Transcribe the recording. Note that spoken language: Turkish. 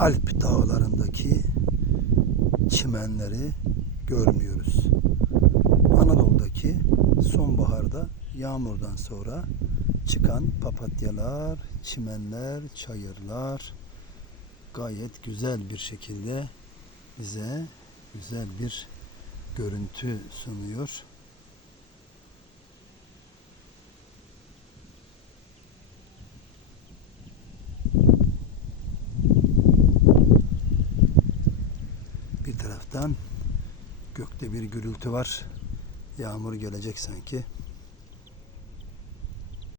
Alp dağlarındaki çimenleri görmüyoruz. Anadolu'daki sonbaharda yağmurdan sonra çıkan papatyalar, çimenler, çayırlar gayet güzel bir şekilde bize güzel bir görüntü sunuyor. Bir taraftan gökte bir gürültü var. Yağmur gelecek sanki.